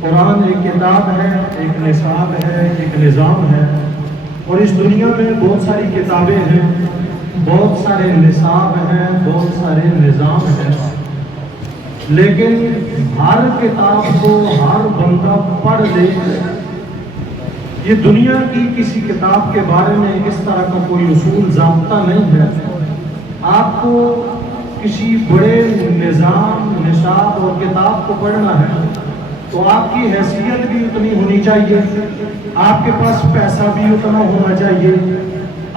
قرآن ایک کتاب ہے، ایک نصاب ہے، ایک نظام ہے، اور اس دنیا میں بہت ساری کتابیں ہیں، بہت سارے نصاب ہیں، بہت سارے نظام ہیں، لیکن ہر کتاب کو ہر بندہ پڑھ لے، یہ دنیا کی کسی کتاب کے بارے میں اس طرح کا کوئی اصول ضابطہ نہیں ہے۔ آپ کو کسی بڑے نظام، نصاب اور کتاب کو پڑھنا ہے تو آپ کی حیثیت بھی اتنی ہونی چاہیے، آپ کے پاس پیسہ بھی اتنا ہونا چاہیے،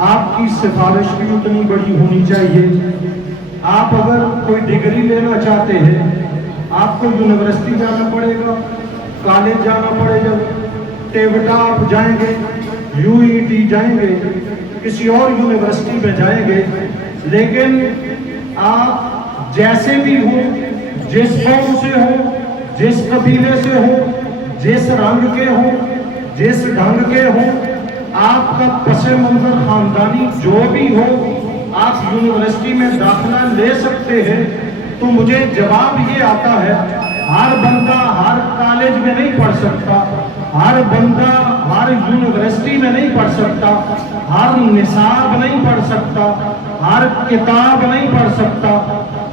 آپ کی سفارش بھی اتنی بڑی ہونی چاہیے۔ آپ اگر کوئی ڈگری لینا چاہتے ہیں، آپ کو یونیورسٹی جانا پڑے گا، کالج جانا پڑے گا، ٹیوٹا آپ جائیں گے، UET جائیں گے، کسی اور یونیورسٹی میں جائیں گے، لیکن آپ جیسے بھی ہوں، جس قوم سے ہوں، جس قبیلے سے ہوں، جس رنگ کے ہوں، جس ڈھنگ کے ہوں، آپ کا پس منظر خاندانی جو بھی ہو، آپ یونیورسٹی میں داخلہ لے سکتے ہیں۔ تو مجھے جواب یہ آتا ہے، ہر بندہ ہر کالج میں نہیں پڑھ سکتا، ہر بندہ ہر یونیورسٹی میں نہیں پڑھ سکتا، ہر نصاب نہیں پڑھ سکتا، ہر کتاب نہیں پڑھ سکتا،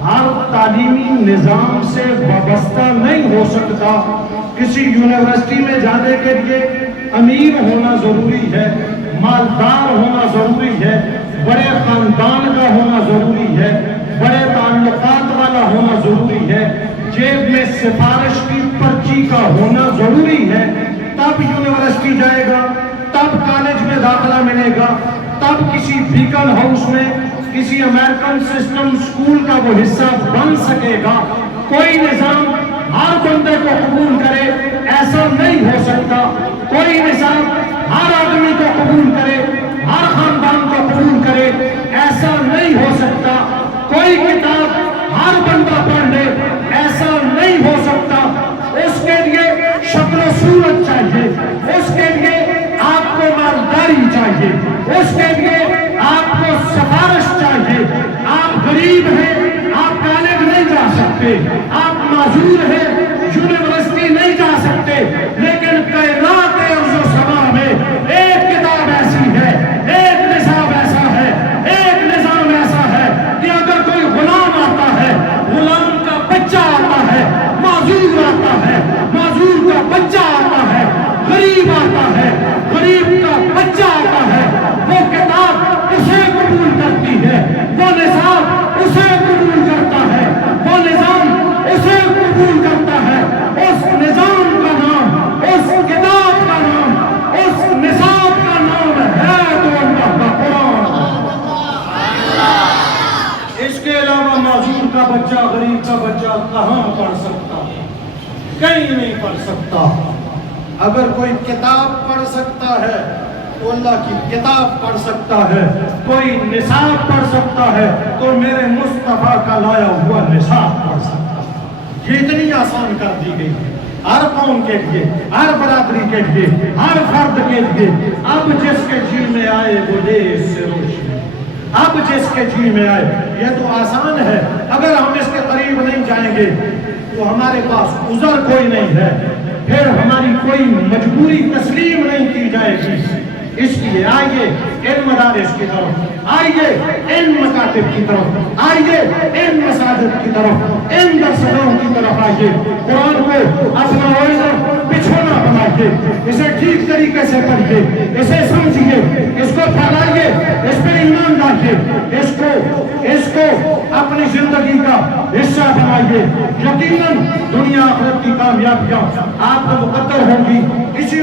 ہر تعلیمی نظام سے وابستہ نہیں ہو سکتا۔ کسی یونیورسٹی میں جانے کے لیے امیر ہونا ضروری ہے، مالدار ہونا ضروری ہے، بڑے خاندان کا ہونا ضروری ہے، بڑے تعلقات والا ہونا ضروری ہے، جیب میں سفارش کی پرچی کا ہونا ضروری ہے، تب یونیورسٹی جائے گا، تب کالج میں داخلہ ملے گا، تب کسی بیکن ہاؤس میں کسی امریکن سسٹم سکول کا وہ حصہ بن سکے گا۔ کوئی نظام ہر بندے کو قبول کرے ایسا نہیں ہو سکتا، کوئی نظام ہر آدمی کو قبول کرے، ہر خاندان کو قبول کرے ایسا نہیں ہو سکتا، کوئی کتاب ہر بندہ پڑھ لے ایسا نہیں ہو سکتا۔ اس کے لیے شکل و صورت چاہیے، اس کے لیے آپ کو مالداری چاہیے، اس کے لیے آپ کو سفارش چاہیے۔ آپ غریب ہیں، آپ کالج نہیں جا سکتے، آپ معذور ہیں، یونیورسٹی نہیں جا سکتے، لیکن کائنات ارض و سما میں ایک کتاب ایسی ہے، ایک نصاب ایسا ہے، ایک نظام ایسا ہے کہ اگر کوئی غلام آتا ہے، غلام کا بچہ آتا ہے، معذور آتا ہے، معذور کا بچہ آتا ہے، غریب آتا ہے، غریب کا بچہ آتا ہے، وہ کتاب اسے قبول کرتی ہے، وہ نصاب اسے قبول کرتا ہے، وہ نظام اسے قبول کرتا ہے۔ اس نظام کا نام، اس کتاب کا نام، اس نصاب کا نام ہے تو اللہ کا قرآن۔ اس کے علاوہ معذور کا بچہ، غریب کا بچہ کہاں پڑھ سکتا ہے؟ کہیں نہیں پڑھ سکتا۔ اگر کوئی کتاب پڑھ سکتا ہے تو اللہ کی کتاب پڑھ سکتا ہے، کوئی نصاب پڑھ سکتا ہے تو میرے مصطفیٰ کا لایا ہوا نصاب پڑھ سکتا ہے۔ یہ اتنی آسان کر دی گئی ہے ہر قوم کے لیے، ہر برادری کے لیے، ہر فرد کے لیے۔ اب جس کے جی میں آئے وہ دے اس سے روشنی، اب جس کے جی میں آئے، یہ تو آسان ہے۔ اگر ہم اس کے قریب نہیں جائیں گے تو ہمارے پاس عذر کوئی نہیں ہے، پھر ہماری کوئی مجبوری تسلیم نہیں کی جائے گی۔ اس لیے آئیے ان مدارس کی طرف، آئیے ان مکاتب کی طرف، آئیے ان مساجد کی طرف، ان درسگاہوں کی طرف آئیے۔ قرآن کو اپنا روزہ بچھونا بنائیے، اسے ٹھیک طریقے سے پڑھیے، اسے سمجھیے، اس کو پھیلائیے، اس پر ایمان لائیے، اس کو اپنی زندگی کا حصہ بنائیے۔ یقیناً دنیا آخرت کی کامیابیاں آپ کو مقدر ہوں گی۔ کسی